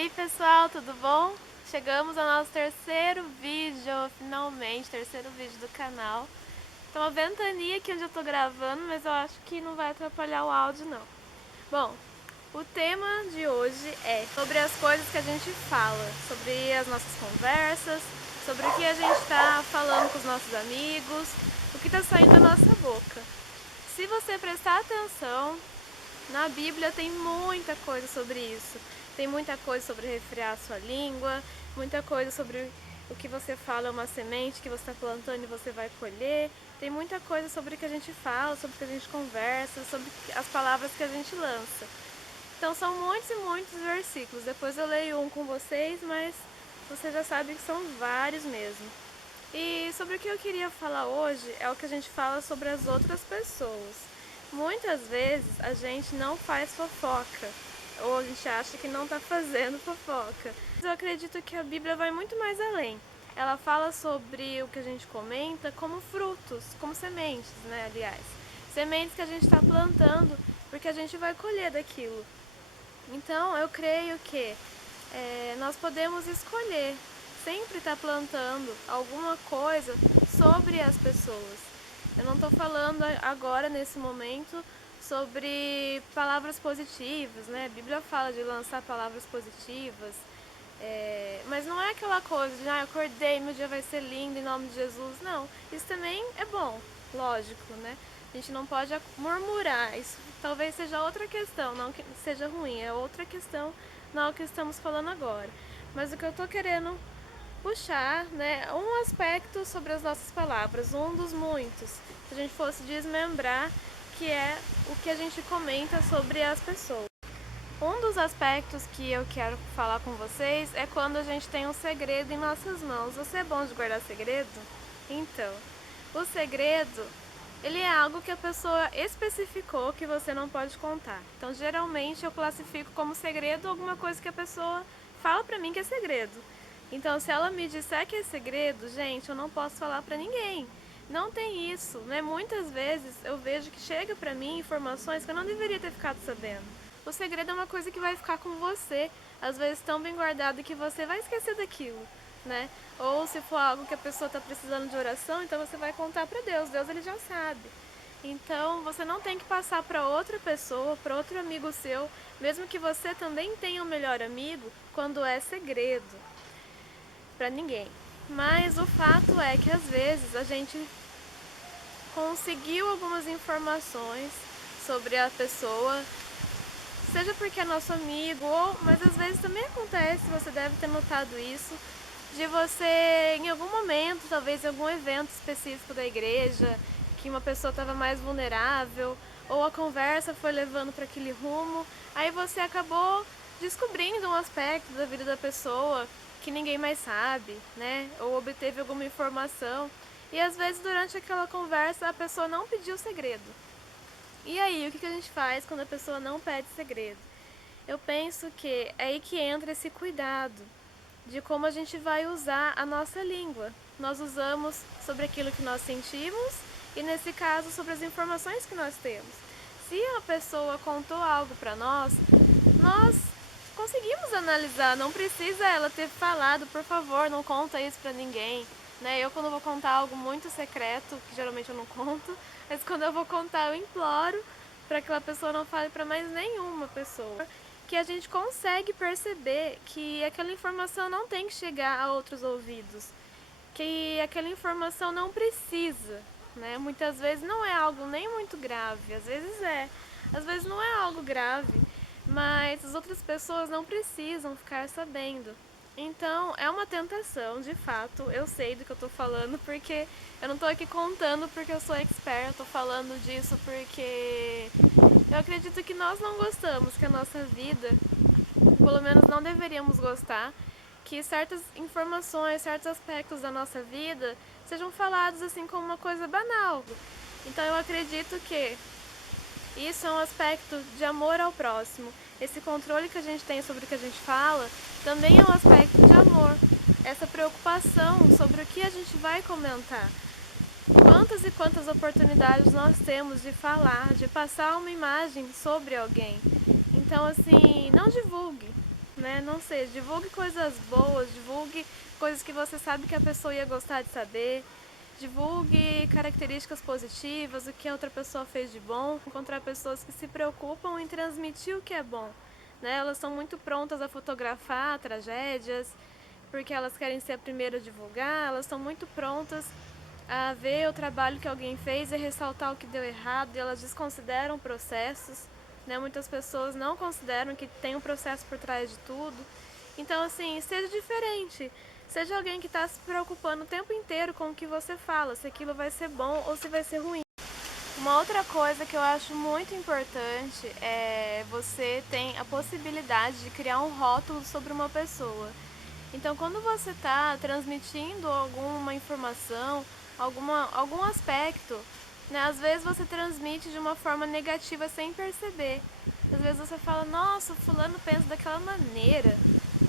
aí pessoal, tudo bom? Chegamos ao nosso terceiro vídeo, finalmente, terceiro vídeo do canal. Tem uma ventania aqui onde eu tô gravando, mas eu acho que não vai atrapalhar o áudio não. Bom, o tema de hoje é sobre as coisas que a gente fala, sobre as nossas conversas, sobre o que a gente tá falando com os nossos amigos, o que tá saindo da nossa boca. Se você prestar atenção, na Bíblia tem muita coisa sobre isso. Tem muita coisa sobre refrear a sua língua, muita coisa sobre o que você fala é uma semente que você está plantando e você vai colher. Tem muita coisa sobre o que a gente fala, sobre o que a gente conversa, sobre as palavras que a gente lança. Então são muitos e muitos versículos. Depois eu leio um com vocês, mas você já sabe que são vários mesmo. E sobre o que eu queria falar hoje é o que a gente fala sobre as outras pessoas. Muitas vezes a gente não faz fofoca, ou a gente acha que não está fazendo fofoca. Mas eu acredito que a Bíblia vai muito mais além. Ela fala sobre o que a gente comenta como frutos, como sementes, né, aliás. Sementes que a gente está plantando, porque a gente vai colher daquilo. Então eu creio que nós podemos escolher sempre estar plantando alguma coisa sobre as pessoas. Eu não estou falando agora, nesse momento, sobre palavras positivas, né? A Bíblia fala de lançar palavras positivas, mas não é aquela coisa de, eu acordei, meu dia vai ser lindo em nome de Jesus. Não, isso também é bom, lógico, né? A gente não pode murmurar, isso talvez seja outra questão, não que seja ruim, é outra questão, não é o que estamos falando agora. Mas o que eu estou querendo puxar, né, um aspecto sobre as nossas palavras, um dos muitos, se a gente fosse desmembrar, que é o que a gente comenta sobre as pessoas. Um dos aspectos que eu quero falar com vocês é quando a gente tem um segredo em nossas mãos. Você é bom de guardar segredo? Então, o segredo, ele é algo que a pessoa especificou que você não pode contar. Então, geralmente eu classifico como segredo alguma coisa que a pessoa fala pra mim que é segredo. Então, se ela me disser que é segredo, gente, eu não posso falar pra ninguém. Não tem isso, né? Muitas vezes eu vejo que chega pra mim informações que eu não deveria ter ficado sabendo. O segredo é uma coisa que vai ficar com você, às vezes tão bem guardado que você vai esquecer daquilo, né? Ou se for algo que a pessoa está precisando de oração, então você vai contar para Deus, Deus ele já sabe. Então você não tem que passar para outra pessoa, para outro amigo seu, mesmo que você também tenha um melhor amigo, quando é segredo para ninguém. Mas o fato é que às vezes a gente conseguiu algumas informações sobre a pessoa, seja porque é nosso amigo, mas às vezes também acontece, você deve ter notado isso, de você, em algum momento, talvez em algum evento específico da igreja, que uma pessoa estava mais vulnerável, ou a conversa foi levando para aquele rumo, aí você acabou descobrindo um aspecto da vida da pessoa que ninguém mais sabe, né? Ou obteve alguma informação. E às vezes durante aquela conversa a pessoa não pediu segredo. E aí, o que a gente faz quando a pessoa não pede segredo? Eu penso que é aí que entra esse cuidado de como a gente vai usar a nossa língua. Nós usamos sobre aquilo que nós sentimos e, nesse caso, sobre as informações que nós temos. Se a pessoa contou algo para nós conseguimos analisar, não precisa ela ter falado, por favor, não conta isso para ninguém. Né? Eu, quando vou contar algo muito secreto, que geralmente eu não conto, mas quando eu vou contar eu imploro para que aquela pessoa não fale para mais nenhuma pessoa. Que a gente consegue perceber que aquela informação não tem que chegar a outros ouvidos, que aquela informação não precisa, né? Muitas vezes não é algo nem muito grave, às vezes não é algo grave, mas as outras pessoas não precisam ficar sabendo. Então, é uma tentação, de fato, eu sei do que eu tô falando, porque eu não tô aqui contando porque eu sou expert, eu tô falando disso porque eu acredito que nós não gostamos que a nossa vida, pelo menos não deveríamos gostar, que certas informações, certos aspectos da nossa vida sejam falados assim como uma coisa banal. Então eu acredito que isso é um aspecto de amor ao próximo. Esse controle que a gente tem sobre o que a gente fala também é um aspecto de amor. Essa preocupação sobre o que a gente vai comentar. Quantas e quantas oportunidades nós temos de falar, de passar uma imagem sobre alguém. Então, assim, não divulgue. né? Não sei, divulgue coisas boas, divulgue coisas que você sabe que a pessoa ia gostar de saber. Divulgue características positivas, o que a outra pessoa fez de bom. Encontrar pessoas que se preocupam em transmitir o que é bom, né? Elas são muito prontas a fotografar tragédias, porque elas querem ser a primeira a divulgar. Elas estão muito prontas a ver o trabalho que alguém fez e ressaltar o que deu errado, e elas desconsideram processos, né? Muitas pessoas não consideram que tem um processo por trás de tudo. Então, assim, seja diferente. Seja alguém que está se preocupando o tempo inteiro com o que você fala, se aquilo vai ser bom ou se vai ser ruim. Uma outra coisa que eu acho muito importante é você tem a possibilidade de criar um rótulo sobre uma pessoa. Então, quando você está transmitindo alguma informação, algum aspecto, né, às vezes você transmite de uma forma negativa sem perceber. Às vezes você fala, nossa, fulano pensa daquela maneira.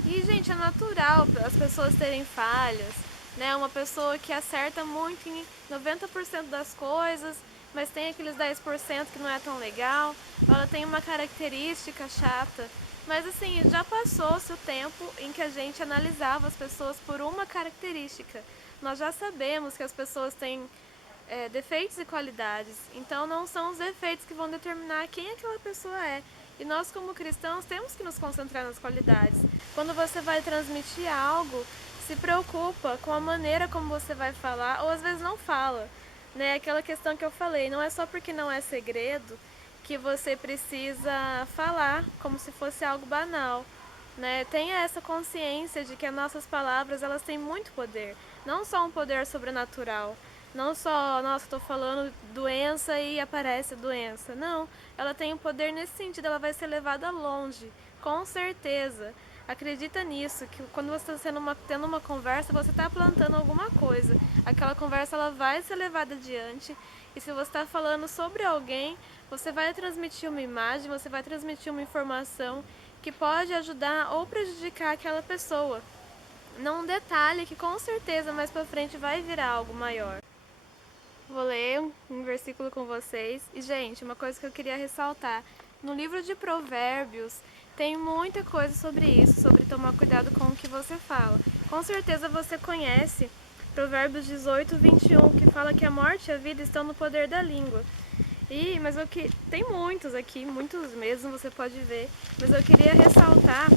E, gente, é natural as pessoas terem falhas, né? Uma pessoa que acerta muito em 90% das coisas, mas tem aqueles 10% que não é tão legal, ela tem uma característica chata. Mas assim, já passou-se o tempo em que a gente analisava as pessoas por uma característica. Nós já sabemos que as pessoas têm defeitos e qualidades, então não são os defeitos que vão determinar quem aquela pessoa é. E nós, como cristãos, temos que nos concentrar nas qualidades. Quando você vai transmitir algo, se preocupa com a maneira como você vai falar, ou às vezes não fala, né? Aquela questão que eu falei, não é só porque não é segredo que você precisa falar como se fosse algo banal, né? Tenha essa consciência de que as nossas palavras, elas têm muito poder, não só um poder sobrenatural, não só, nossa, estou falando doença e aparece doença, não, ela tem um poder nesse sentido, ela vai ser levada longe, com certeza. Acredita nisso, que quando você está tendo uma conversa, você está plantando alguma coisa. Aquela conversa, ela vai ser levada adiante. E se você está falando sobre alguém, você vai transmitir uma imagem, você vai transmitir uma informação que pode ajudar ou prejudicar aquela pessoa. Não um detalhe que com certeza mais pra frente vai virar algo maior. Vou ler um versículo com vocês. E, gente, uma coisa que eu queria ressaltar. No livro de Provérbios, tem muita coisa sobre isso, sobre tomar cuidado com o que você fala. Com certeza você conhece Provérbios 18, 21, que fala que a morte e a vida estão no poder da língua. Mas tem muitos aqui, muitos mesmo, você pode ver. Mas eu queria ressaltar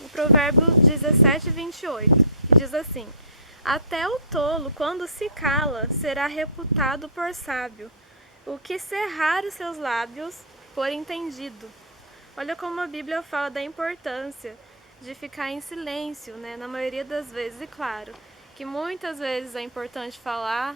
o Provérbio 17, 28, que diz assim: até o tolo, quando se cala, será reputado por sábio. O que cerrar os seus lábios, por entendido. Olha como a Bíblia fala da importância de ficar em silêncio, né? Na maioria das vezes, e claro, que muitas vezes é importante falar,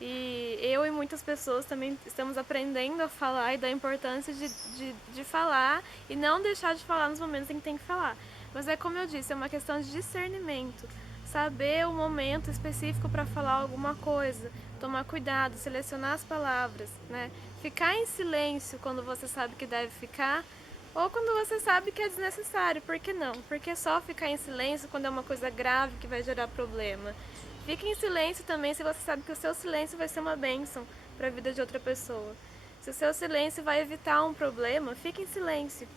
e eu e muitas pessoas também estamos aprendendo a falar e da importância de falar e não deixar de falar nos momentos em que tem que falar. Mas é como eu disse, é uma questão de discernimento. Saber o momento específico para falar alguma coisa, tomar cuidado, selecionar as palavras, né? Ficar em silêncio quando você sabe que deve ficar, ou quando você sabe que é desnecessário. Por que não? Porque só ficar em silêncio quando é uma coisa grave que vai gerar problema. Fique em silêncio também se você sabe que o seu silêncio vai ser uma bênção para a vida de outra pessoa. Se o seu silêncio vai evitar um problema, fique em silêncio.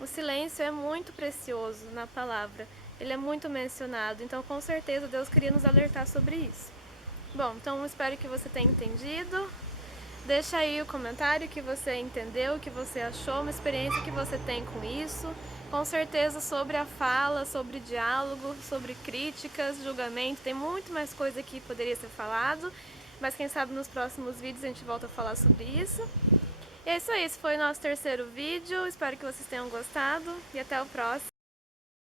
O silêncio é muito precioso na palavra. Ele é muito mencionado, então com certeza Deus queria nos alertar sobre isso. Bom, então espero que você tenha entendido. Deixa aí o comentário que você entendeu, o que você achou, uma experiência que você tem com isso. Com certeza sobre a fala, sobre diálogo, sobre críticas, julgamento, tem muito mais coisa que poderia ser falado. Mas quem sabe nos próximos vídeos a gente volta a falar sobre isso. E é isso aí, esse foi o nosso terceiro vídeo, espero que vocês tenham gostado e até o próximo.